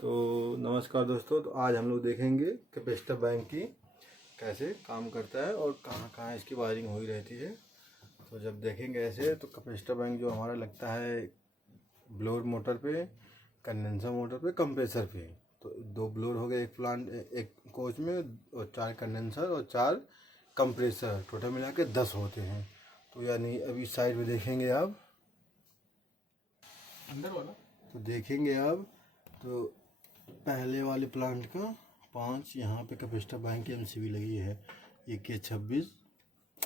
तो नमस्कार दोस्तों। तो आज हम लोग देखेंगे कैपेसिटर बैंक की कैसे काम करता है और कहाँ कहाँ इसकी वायरिंग हुई रहती है। तो जब देखेंगे ऐसे तो कैपेसिटर बैंक जो हमारा लगता है ब्लोअर मोटर पे, कंडेंसर मोटर पे, कंप्रेसर पे। तो 2 ब्लोअर हो गए एक प्लांट एक कोच में, और 4 कंडेंसर और 4 कंप्रेसर, टोटल मिला के 10 होते हैं। तो यानी अभी साइड में देखेंगे आप अंदर वाला तो देखेंगे अब तो पहले वाले प्लांट का 5 यहाँ पे कैपेसिटर बैंक की एमसीबी लगी है। ये K26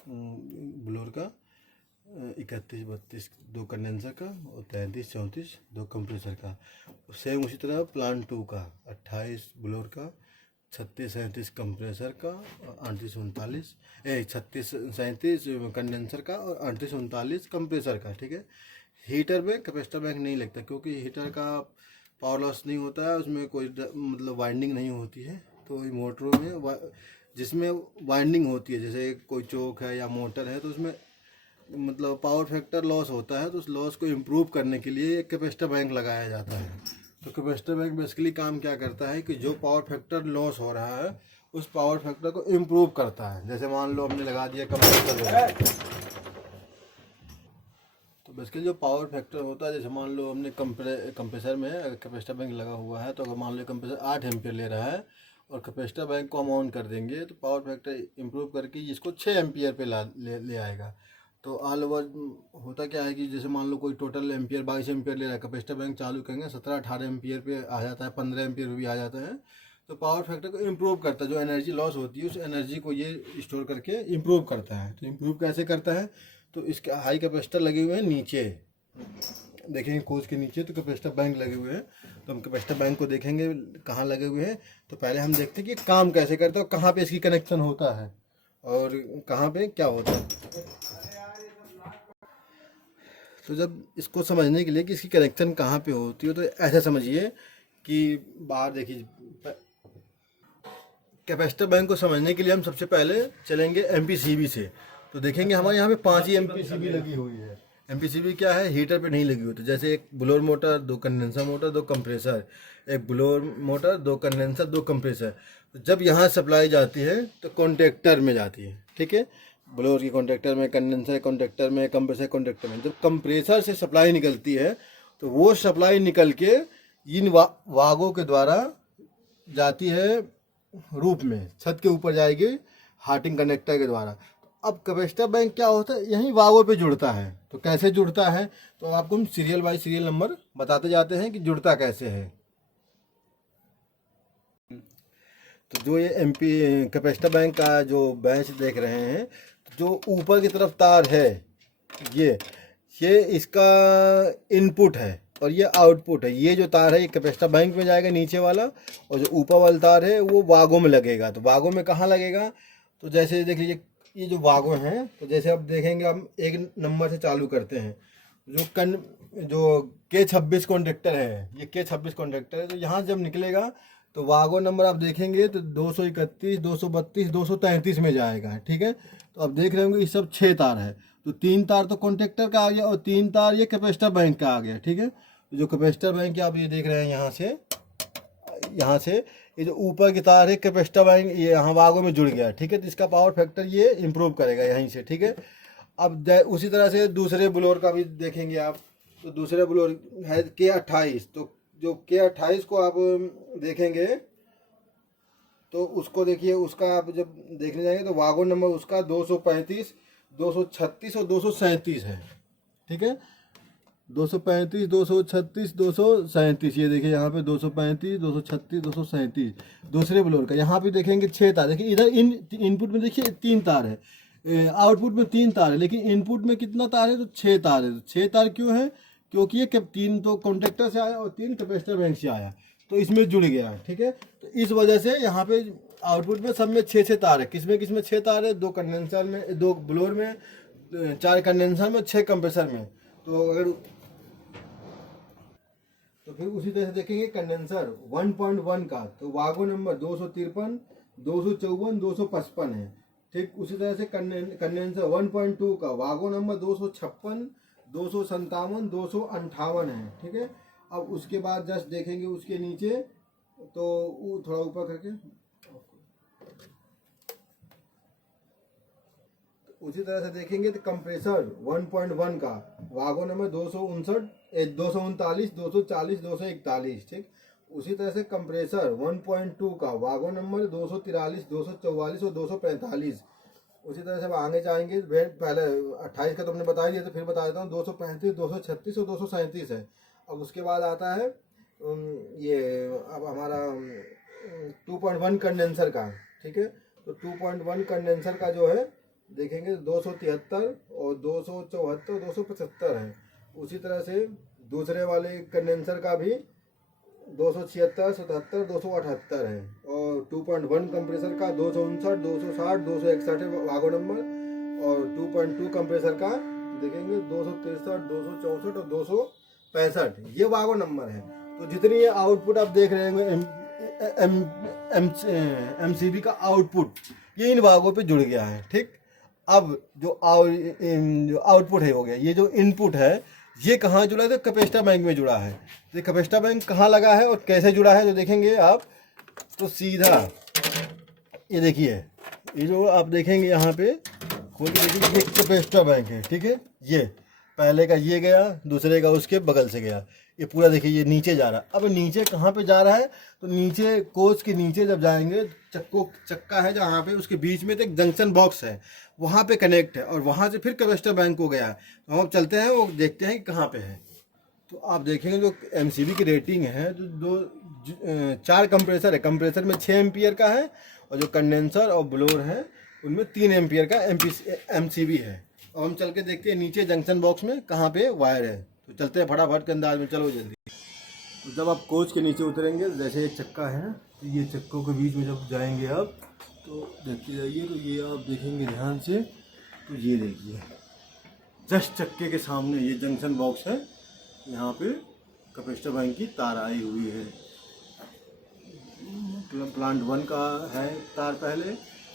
ब्लोअर का, 31-32 2 कंडेंसर का, और 33-34 2 कंप्रेसर का। सेम उसी तरह प्लांट 2 का 28 ब्लोअर का, 36-37 कंप्रेसर का, और 38-39 36-37 कंडेंसर का, और 38-39 कंप्रेसर का। ठीक है। हीटर में कैपेसिटर बैंक नहीं लगता क्योंकि हीटर का पावर लॉस नहीं होता है, उसमें कोई मतलब वाइंडिंग नहीं होती है। तो मोटरों में जिसमें वाइंडिंग होती है, जैसे कोई चोक है या मोटर है, तो उसमें मतलब पावर फैक्टर लॉस होता है। तो उस लॉस को इम्प्रूव करने के लिए एक कैपेसिटर बैंक लगाया जाता है। तो कैपेसिटर बैंक बेसिकली काम क्या करता है कि जो पावर फैक्टर लॉस हो रहा है उस पावर फैक्टर को इम्प्रूव करता है। जैसे मान लो हमने लगा दिया कंप्रेसर, तो बेसिकली जो पावर फैक्टर होता है, जैसे मान लो हमने कंप्रेसर में अगर कैपेसिटर बैंक लगा हुआ है, तो अगर मान लो कंप्रेसर 8 एम्पियर ले रहा है और कैपेसिटर बैंक को हम ऑन कर देंगे तो पावर फैक्टर इंप्रूव करके इसको 6 एम्पियर पे ले आएगा। तो ऑल ओवर होता क्या है कि जैसे मान लो कोई टोटल एम्पियर 22 एम्पियर ले रहा है, कैपेसिटर बैंक चालू करेंगे 17-18 एम्पियर पे आ जाता है, 15 एम्पियर भी आ जाता है। तो पावर फैक्टर को इम्प्रूव करता है, जो एनर्जी लॉस होती है उस एनर्जी को ये स्टोर करके इम्प्रूव करता है। तो इम्प्रूव कैसे करता है, तो इसके हाई कैपेसिटर लगे हुए हैं नीचे, देखेंगे कोच के नीचे तो कैपेसिटर बैंक लगे हुए हैं। तो हम कैपेसिटर बैंक को देखेंगे कहाँ लगे हुए हैं। तो पहले हम देखते हैं कि काम कैसे करता है और कहाँ पे इसकी कनेक्शन होता है और कहाँ पे क्या होता है। तो जब इसको समझने के लिए कि इसकी कनेक्शन कहाँ पे होती है, तो ऐसा समझिए कि बाहर देखिए, कैपेसिटर बैंक को समझने के लिए हम सबसे पहले चलेंगे एमपीसीबी से। तो देखेंगे हमारे यहाँ पे 5 ही एमपीसीबी लगी हुई है। एमपीसीबी क्या है, हीटर पे नहीं लगी हुई। तो जैसे एक blower motor, 2 condenser motor, 2 compressor, एक ब्लोअर मोटर, 2 कंडेंसर, 2 कंप्रेसर। तो जब यहाँ सप्लाई जाती है तो कॉन्ट्रैक्टर में जाती है। ठीक है, ब्लोअर की कॉन्ट्रैक्टर में, कंडेंसर कॉन्ट्रैक्टर में, कंप्रेसर कॉन्ट्रैक्टर में। जब कंप्रेसर से सप्लाई निकलती है तो वो सप्लाई निकल के इन वागों के द्वारा जाती है रूप में, छत के ऊपर जाएगी हार्टिंग कनेक्टर के द्वारा। अब कैपेसिटर बैंक क्या होता है, यही वागों पे जुड़ता है। तो कैसे जुड़ता है, तो आपको हम सीरियल बाय सीरियल नंबर बताते जाते हैं कि जुड़ता कैसे है। तो जो ये एमपी कैपेसिटर बैंक का जो बेंच देख रहे हैं, तो जो ऊपर की तरफ तार है ये इसका इनपुट है और ये आउटपुट है। ये जो तार है ये कैपेसिटर बैंक में जाएगा नीचे वाला, और जो ऊपर वाला तार है वो वागों में लगेगा। तो वागों में कहाँ लगेगा, तो जैसे देख लीजिए ये जो वागों हैं, तो जैसे अब देखेंगे हम 1 नंबर से चालू करते हैं। जो K26 कॉन्ट्रैक्टर है, ये K26 कॉन्ट्रैक्टर है। तो यहाँ जब निकलेगा तो वागो नंबर आप देखेंगे तो 231, 232, 233 में जाएगा। ठीक है। तो अब देख रहे होंगे ये सब 6 तार है। तो 3 तार तो कॉन्ट्रैक्टर का आ गया और 3 तार ये कैपेसिटर बैंक का आ गया। ठीक है। तो जो कैपेसिटर बैंक आप ये देख रहे हैं यहाँ से ये जो ऊपर की तार है कैपेसिटर बैंक, ये यहाँ वागों में जुड़ गया। ठीक है। तो इसका पावर फैक्टर ये इम्प्रूव करेगा यहीं से। ठीक है। अब उसी तरह से दूसरे ब्लोअर का भी देखेंगे आप। तो दूसरे ब्लोअर है K28। तो जो K28 को आप देखेंगे तो उसको देखिए, उसका आप जब देखने जाएंगे तो वागोन नंबर उसका 235, 236 और 237 है। ठीक है। 235, 236, 237, ये देखिए यहाँ पे 235, 236, 237 दूसरे ब्लोअर का। यहाँ पे देखेंगे 6 तार। देखिए इधर इनपुट में देखिए 3 तार है, आउटपुट में 3 तार है, लेकिन इनपुट में कितना तार है, तो 6 तार है। तो 6 तार क्यों है, क्योंकि ये 3 तो कॉन्ट्रैक्टर से आया और 3 कैपेसिटर बैंक से आया, तो इसमें जुड़ गया। ठीक है। तो इस वजह से यहाँ पे आउटपुट में सब में 6 तार है। किसमें 6 तार है, 2 कंडेंसर में, 2 ब्लोअर में, 4 कंडेंसर में, 6 कंप्रेसर में। तो फिर उसी तरह से देखेंगे कंडेंसर 1.1 का, तो वागो नंबर 253, 254, 255 है। ठीक उसी तरह से कंडेंसर 1.2 का वागो नंबर 256, 257, 258 है। ठीक है। अब उसके बाद जस्ट देखेंगे उसके नीचे तो वो थोड़ा ऊपर करके उसी तरह से देखेंगे तो कंप्रेसर 1.1 का वागो नंबर 239, 239, 240, 241, ठीक। उसी तरह से कंप्रेसर 1.2 का वागो नंबर 243, 244 और 245। उसी तरह से अब आगे जाएंगे, पहले 28 का तो हमने बता दिया, तो फिर बता देता हूँ 235, 236 और 237 है। अब उसके बाद आता है ये अब हमारा 2.1 कंडेंसर का, ठीक है। तो 2.1 कंडेंसर का जो है देखेंगे 273 और 274, 275 है। उसी तरह से दूसरे वाले कंडेंसर का भी 276, 77, 278 है। और 2.1 कंप्रेसर का 259, 260, 261 है वागो नंबर। और 2.2 कंप्रेसर का देखेंगे 263, 264 और 265, ये वागो नंबर है। तो जितनी ये आउटपुट आप देख रहे हैं एमसीबी का आउटपुट, ये इन भागों पे जुड़ गया है, ठीक। अब जो आउटपुट है हो गया, ये जो इनपुट है ये कहाँ जुड़ा है, तो कैपेसिटर बैंक में जुड़ा है। तो कैपेसिटर बैंक कहाँ लगा है और कैसे जुड़ा है, जो देखेंगे आप तो सीधा ये देखिए, ये जो आप देखेंगे यहाँ पे खोल के देखिए, ये कैपेसिटर बैंक है, ठीक है। ये पहले का ये गया, दूसरे का उसके बगल से गया, ये पूरा देखिए ये नीचे जा रहा है। अब नीचे कहाँ पे जा रहा है, तो नीचे कोच के नीचे जब जाएंगे, चक्का है जहाँ पे, उसके बीच में तो एक जंक्शन बॉक्स है, वहाँ पे कनेक्ट है, और वहाँ से फिर कैपेसिटर बैंक को गया है। तो हम अब चलते हैं, वो देखते हैं कि कहाँ पे है। तो आप देखेंगे जो एमसीबी की रेटिंग है, जो 4 कंप्रेसर है, कंप्रेसर में 6 एम्पियर का है, और जो कंडेंसर और ब्लोअर है उनमें 3 एम्पियर का एमसीबी है। और हम चल के देखते हैं नीचे जंक्शन बॉक्स में कहाँ पे वायर है। तो चलते हैं फटाफट के अंदाज में, चलो जल्दी। तो जब आप कोच के नीचे उतरेंगे, जैसे एक चक्का है, तो ये चक्कों के बीच में जब जाएंगे आप, तो देखते जाइए, तो ये आप देखेंगे ध्यान से, तो ये देखिए जस्ट चक्के के सामने ये जंक्शन बॉक्स है, यहाँ पे कैपेसिटर बैंक की तार आई हुई है। प्लांट 1 का है तार, पहले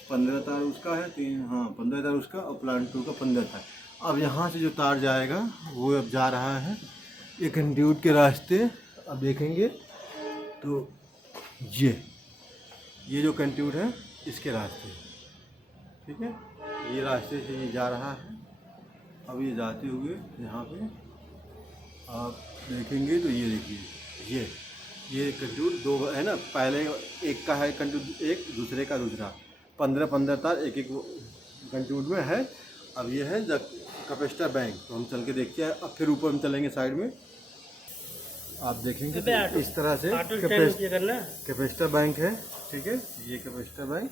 15 तार उसका है, 15 तार उसका, और प्लांट 2 का 15 तार। अब यहाँ से जो तार जाएगा वो अब जा रहा है ये कंड्यूट के रास्ते। अब देखेंगे तो ये जो कंड्यूट है इसके रास्ते, ठीक है, ये रास्ते से ये जा रहा है। अब ये जाते हुए यहाँ पे आप देखेंगे तो ये देखिए, ये कंड्यूट 2 है ना, पहले एक का है कंड्यूट, एक दूसरे का दूसरा, 15 तार एक कंड्यूट में है। अब ये है कैपेसिटर बैंक। तो हम चल के देखते हैं, अब फिर ऊपर हम चलेंगे साइड में, आप देखेंगे तो इस तरह से कैपेसिटर बैंक है, ठीक है, ये कैपेसिटर बैंक।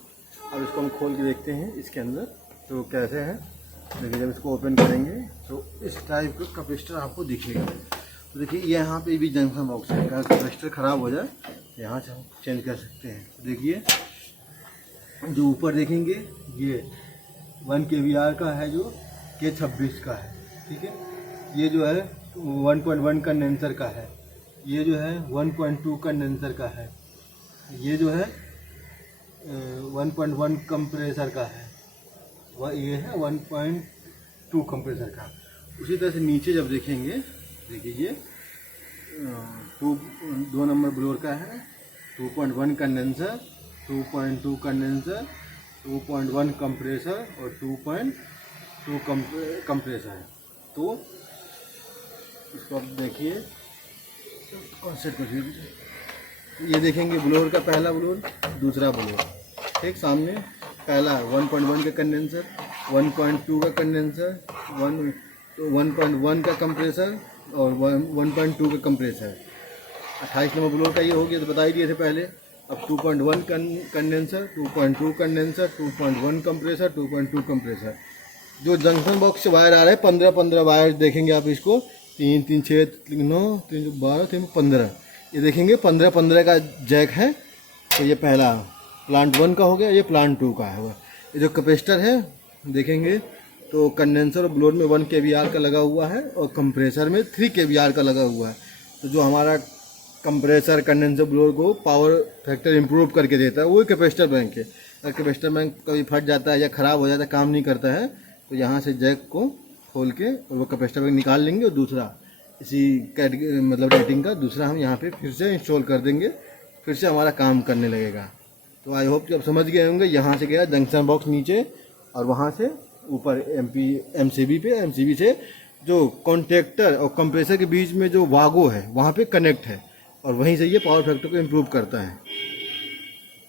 अब इसको हम खोल के देखते हैं इसके अंदर तो कैसे है। देखिए जब इसको ओपन करेंगे तो इस टाइप का कैपेसिटर आपको दिखेगा। तो देखिए यहाँ पे भी जंक्शन बॉक्स है, अगर कैपेसिटर ख़राब हो जाए यहाँ से हम चेंज कर सकते हैं। देखिए जो ऊपर देखेंगे ये 1 kVR का है, जो K26 का है, ठीक है। ये जो है 1.1 कंडेंसर का है, ये जो है 1.2 कंडेंसर का है, ये जो है 1.1 कंप्रेसर का है, ये है 1.2 कंप्रेसर का। उसी तरह से नीचे जब देखेंगे, देखिए ये 2 नंबर ब्लोअर का है, 2.1 कंडेंसर, 2.2 कंडेंसर, 2.1 कंप्रेसर और 2.2 कंप्रेसर। तो इसको आप देखिए कॉन्सेप्ट में, ये देखेंगे ब्लोअर का पहला ब्लोअर, दूसरा ब्लोअर, ठीक, सामने पहला 1.1 का कंडेंसर, 1.2 का कंडेंसर, 1.1 का कंप्रेसर और 1.2 का कंप्रेसर। 28 नंबर ब्लोअर का ये हो गया, तो बता ही दिए थे पहले। अब 2.1 कंडेंसर, 2.2 कंडेंसर, 2.1 कंप्रेसर, 2.2 कंप्रेसर। जो जंक्शन बॉक्स से वायर आ रहे हैं 15 वायर देखेंगे आप, इसको 3 3 6 9 3 12 3 15, ये देखेंगे 15 का जैक है। तो ये पहला प्लांट 1 का हो गया, ये प्लांट 2 का है। ये जो कैपेसिटर है देखेंगे तो कंडेंसर और ब्लोअर में 1 kVR का लगा हुआ है, और कंप्रेसर में 3 kVR का लगा हुआ है। तो जो हमारा कंप्रेसर कंडेंसर ब्लोअर को पावर फैक्टर इंप्रूव करके देता है, वो कैपेसिटर बैंक है। अगर कैपेसिटर बैंक कभी फट जाता है या ख़राब हो जाता है, काम नहीं करता है, तो यहाँ से जैक को खोल के और वो कैपेसिटर बैंक निकाल लेंगे, और दूसरा इसी मतलब रेटिंग का दूसरा हम यहाँ पे फिर से इंस्टॉल कर देंगे। फिर से हमारा काम करने लगेगा। तो आई होप कि आप समझ गए होंगे। यहाँ से गया जंक्शन बॉक्स नीचे और वहाँ से ऊपर एमसीबी पे, एमसीबी से जो कॉन्ट्रैक्टर और कंप्रेसर के बीच में जो वागो है वहाँ पे कनेक्ट है और वहीं से ये पावर फैक्टर को इम्प्रूव करता है।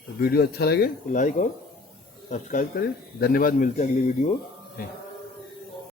तो वीडियो अच्छा लगे तो लाइक और सब्सक्राइब करें। धन्यवाद, मिलते हैं अगली वीडियो में।